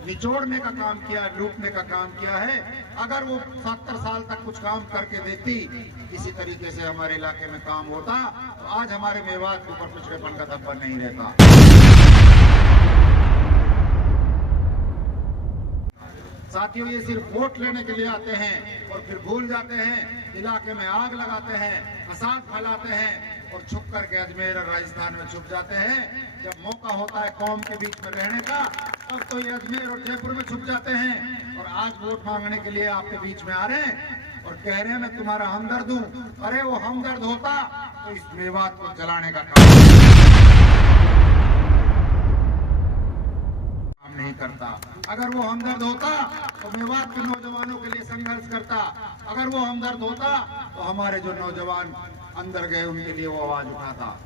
निचोड़ने का काम किया है, लूटने का काम किया है। अगर वो 70 साल तक कुछ काम करके देती, इसी तरीके से हमारे इलाके में काम होता, तो आज हमारे मेवात के ऊपर पिछड़ेपन का धब्बा नहीं रहता। साथियों, ये सिर्फ वोट लेने के लिए आते हैं और फिर भूल जाते हैं, इलाके में आग लगाते हैं, फसाद फैलाते हैं और छुप करके अजमेर और राजस्थान में छुप जाते हैं। जब मौका होता है कौम के बीच में रहने का, तब तो ये अजमेर और जयपुर में छुप जाते हैं और आज वोट मांगने के लिए आपके बीच में आ रहे हैं और कह रहे हैं मैं तुम्हारा हमदर्द हूं। अरे वो हमदर्द होता तो इस मेवात को जलाने का काम नहीं करता। अगर वो हमदर्द होता तो मेवात के नौजवानों के लिए संघर्ष करता। अगर वो हमदर्द होता तो हमारे जो नौजवान अंदर गए उनके लिए वो आवाज उठाता।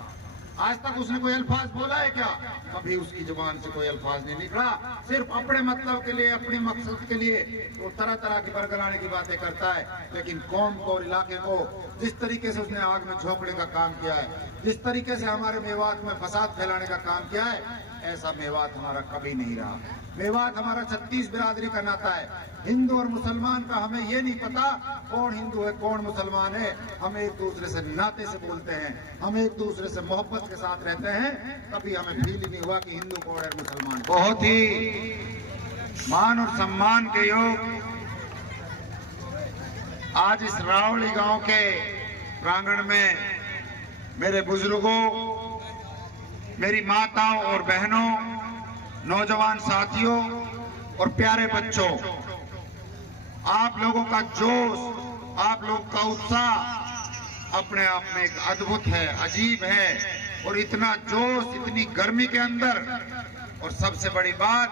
आज तक उसने कोई अल्फाज बोला है क्या? कभी उसकी जुबान से कोई अल्फाज नहीं निकला। सिर्फ अपने मतलब के लिए, अपने मकसद के लिए वो तरह तरह की बरगलाने की बातें करता है। लेकिन कौम को और इलाके को जिस तरीके से उसने आग में झोंकने का काम किया है, जिस तरीके से हमारे मेवात में फसाद फैलाने का काम किया है, ऐसा मेवात हमारा कभी नहीं रहा। मेवात हमारा 36 बिरादरी का नाता है। हिंदू और मुसलमान का हमें ये नहीं पता कौन हिंदू है कौन मुसलमान है। हम एक दूसरे से नाते से बोलते हैं, हम एक दूसरे से मोहब्बत के साथ रहते हैं। कभी हमें फील ही नहीं हुआ कि हिंदू कौन है मुसलमान। बहुत ही मान और सम्मान के योग आज इस रावली गांव के प्रांगण में मेरे बुजुर्गों, मेरी माताओं और बहनों, नौजवान साथियों और प्यारे बच्चों, आप लोगों का जोश, आप लोग का उत्साह अपने आप में एक अद्भुत है, अजीब है। और इतना जोश, इतनी गर्मी के अंदर, और सबसे बड़ी बात,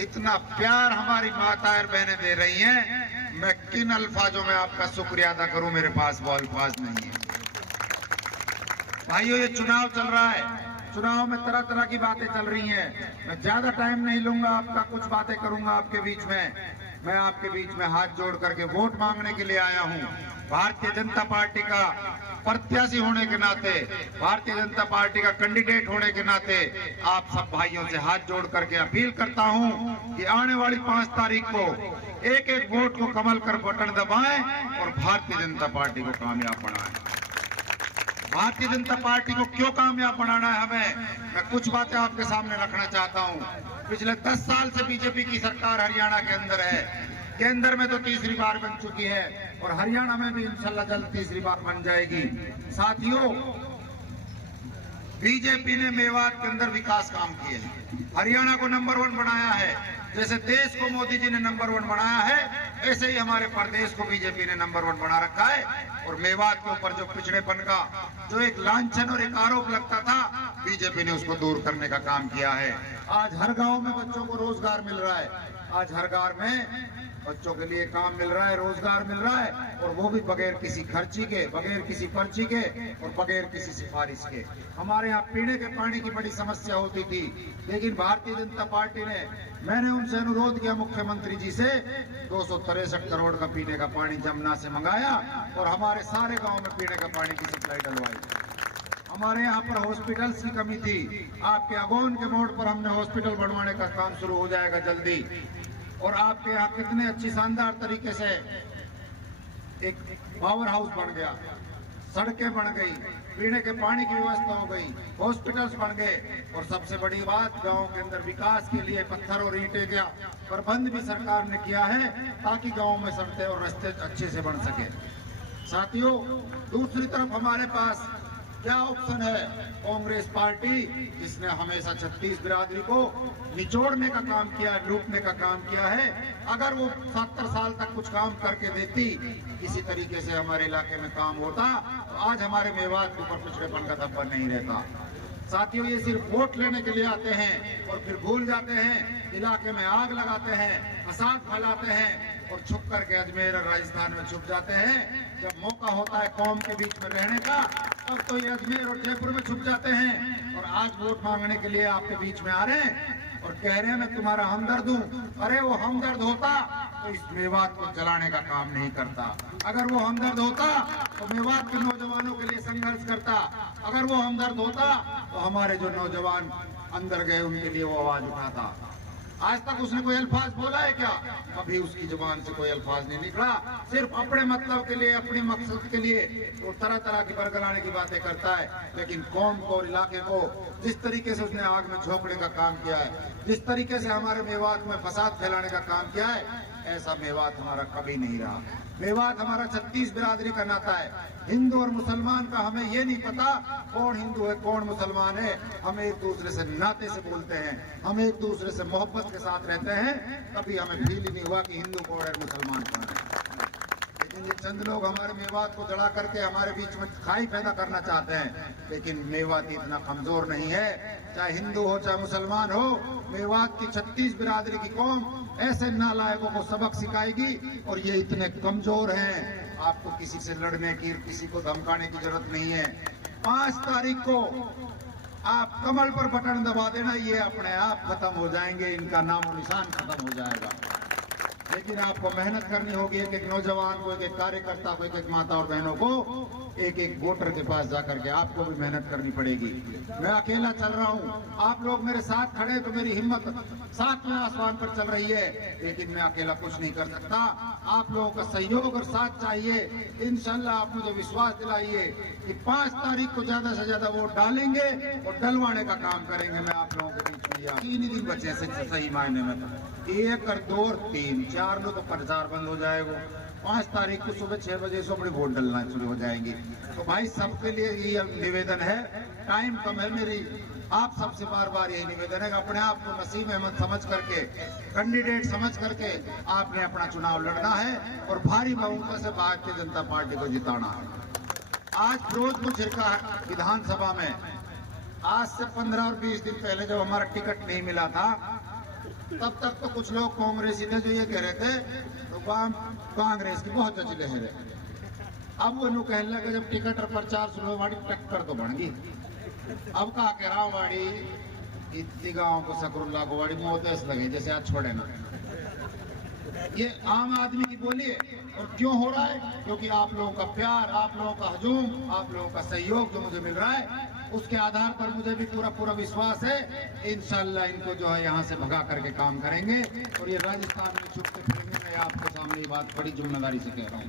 इतना प्यार हमारी माताएं और बहनें दे रही हैं। मैं किन अल्फाजों में आपका शुक्रिया अदा करूं, मेरे पास वो अल्फाज नहीं है। भाइयों, ये चुनाव चल रहा है, चुनाव में तरह तरह की बातें चल रही हैं। मैं ज्यादा टाइम नहीं लूंगा आपका, कुछ बातें करूंगा आपके बीच में। मैं आपके बीच में हाथ जोड़ करके वोट मांगने के लिए आया हूं। भारतीय जनता पार्टी का प्रत्याशी होने के नाते, भारतीय जनता पार्टी का कैंडिडेट होने के नाते आप सब भाइयों से हाथ जोड़ करके अपील करता हूं कि आने वाली 5 तारीख को एक एक वोट को कमल कर बटन दबाएं और भारतीय जनता पार्टी को कामयाब बनाएं। भारतीय जनता पार्टी को क्यों कामयाब बनाना है हमें, मैं कुछ बातें आपके सामने रखना चाहता हूं। पिछले 10 साल से बीजेपी की सरकार हरियाणा के अंदर है। केंद्र में तो तीसरी बार बन चुकी है और हरियाणा में भी इंशाल्लाह जल्द तीसरी बार बन जाएगी। साथियों, बीजेपी ने मेवात के अंदर विकास काम किए हैं, हरियाणा को नंबर 1 बनाया है। जैसे देश को मोदी जी ने नंबर 1 बनाया है, ऐसे ही हमारे प्रदेश को बीजेपी ने नंबर 1 बना रखा है। और मेवात के ऊपर जो पिछड़ेपन का जो एक लांछन और एक आरोप लगता था, बीजेपी ने उसको दूर करने का काम किया है। आज हर गांव में बच्चों को रोजगार मिल रहा है, आज हर गांव में बच्चों के लिए काम मिल रहा है, रोजगार मिल रहा है, और वो भी बगैर किसी खर्ची के, बगैर किसी पर्ची के और बगैर किसी सिफारिश के। हमारे यहाँ पीने के पानी की बड़ी समस्या होती थी, लेकिन भारतीय जनता पार्टी ने, मैंने उनसे अनुरोध किया मुख्यमंत्री जी से, 263 करोड़ का पीने का पानी जमुना से मंगाया और हमारे सारे गाँव में पीने का पानी की सप्लाई डलवाई। हमारे यहाँ पर हॉस्पिटल्स की कमी थी, आपके अगोन के मोड़ पर हमने हॉस्पिटल बनवाने का काम शुरू हो जाएगा जल्दी। और आपके यहाँ कितने अच्छी शानदार तरीके से एक पावर हाउस बन गया, सड़कें बन गई, पीने के पानी की व्यवस्था हो गई, हॉस्पिटल्स बन गए। और सबसे बड़ी बात, गांव के अंदर विकास के लिए पत्थर और ईंटे का प्रबंध भी सरकार ने किया है ताकि गांव में सड़कें और रास्ते अच्छे से बन सके। साथियों, दूसरी तरफ हमारे पास क्या ऑप्शन है? कांग्रेस पार्टी, जिसने हमेशा 36 बिरादरी को निचोड़ने का काम किया है, लूटने का काम किया है। अगर वो 70 साल तक कुछ काम करके देती, इसी तरीके से हमारे इलाके में काम होता, तो आज हमारे मेवात के ऊपर पिछड़ेपन का धब्बा नहीं रहता। साथियों, ये सिर्फ वोट लेने के लिए आते हैं और फिर भूल जाते हैं, इलाके में आग लगाते हैं, फसाद फैलाते हैं और छुप करके अजमेर और राजस्थान में छुप जाते हैं। जब मौका होता है कौम के बीच में रहने का, तब तो ये अजमेर और जयपुर में छुप जाते हैं और आज वोट मांगने के लिए आपके बीच में आ रहे हैं और कह रहे हैं मैं तुम्हारा हमदर्द हूं। अरे वो हमदर्द होता तो इस मेवात को जलाने का काम नहीं करता। अगर वो हमदर्द होता तो मेवात के नौजवानों के लिए संघर्ष करता। अगर वो हमदर्द होता तो हमारे जो नौजवान अंदर गए उनके लिए वो आवाज उठाता। आज तक उसने कोई अल्फाज बोला है क्या? कभी उसकी जुबान से कोई अल्फाज नहीं निकला। सिर्फ अपने मतलब के लिए, अपने मकसद के लिए वो तरह तरह की बरगलाने की बातें करता है। लेकिन कौम को और इलाके को जिस तरीके से उसने आग में झोंकने का काम किया है, जिस तरीके से हमारे मेवात में फसाद फैलाने का काम किया है, ऐसा मेवात हमारा कभी नहीं रहा। मेवात हमारा 36 बिरादरी का नाता है। हिंदू और मुसलमान का हमें ये नहीं पता कौन हिंदू है कौन मुसलमान है। हम एक दूसरे से नाते से बोलते हैं, हम एक दूसरे से मोहब्बत के साथ रहते हैं। कभी हमें फील ही नहीं हुआ कि हिंदू कौन है मुसलमान कौन है। लेकिन ये चंद लोग हमारे मेवात को जला करके हमारे बीच में खाई पैदा करना चाहते हैं। लेकिन मेवात इतना कमजोर नहीं है, चाहे हिंदू हो चाहे मुसलमान हो। मेवात की 36 बिरादरी की कौम ऐसे नालायकों को सबक सिखाएगी। और ये इतने कमजोर हैं, आपको किसी से लड़ने की, किसी को धमकाने की जरूरत नहीं है। 5 तारीख को आप कमल पर बटन दबा देना, ये अपने आप खत्म हो जाएंगे, इनका नामो निशान खत्म हो जाएगा। लेकिन आपको मेहनत करनी होगी। एक एक नौजवान को, एक एक कार्यकर्ता को, एक एक माता और बहनों को, एक एक वोटर के पास जाकर के आपको भी मेहनत करनी पड़ेगी। मैं अकेला चल रहा हूं, आप लोग मेरे साथ खड़े तो मेरी हिम्मत साथ में आसमान पर चल रही है। लेकिन मैं अकेला कुछ नहीं कर सकता, आप लोगों का सहयोग और साथ चाहिए। इंशाल्लाह आप मुझे विश्वास दिलाइए कि 5 तारीख को ज्यादा से ज्यादा वोट डालेंगे और डलवाने का काम करेंगे। मैं आप लोगों के बीच में 3 ही दिन बचे सही मायने में, 1 और 2 और 3, 4 लो तो प्रचार बंद हो जाएगा। 5 तारीख को सुबह 6 बजे से अपनी वोट डलना शुरू हो जाएंगी। तो भाई सबके लिए ये निवेदन है, टाइम कम है, मेरी आप सबसे बार बार यही निवेदन है कि अपने आप को नसीब अहमद समझ करके, कैंडिडेट समझ करके आपने अपना चुनाव लड़ना है और भारी बहुमत से भारतीय जनता पार्टी को जिताना है। आज फिरोजपुर छिरका विधानसभा में आज से 15 और 20 दिन पहले जब हमारा टिकट नहीं मिला था, तब तक तो कुछ लोग कांग्रेसी थे जो ये कह रहे थे तो कांग्रेस की बहुत अच्छी लहर है। अब वो कहने लगे जब टिकट और प्रचार शुरू हो वाड़ी टक्कर तो बन गई। अब कहा कह रहा हूँ वाड़ी इतनी गाँव को सकरुल्ला को वाड़ी मोहतस लगे जैसे आज छोड़े ना। ये आम आदमी की बोली है। और क्यों हो रहा है? क्योंकि आप लोगों का प्यार, आप लोगों का हजूम, आप लोगों का सहयोग जो मुझे मिल रहा है, उसके आधार पर मुझे भी पूरा विश्वास है। इंशाल्लाह इनको जो है यहाँ से भगा करके काम करेंगे। और ये राजस्थान में छुपते फिरने में आपके सामने ये बात बड़ी जिम्मेदारी से कह रहा हूँ।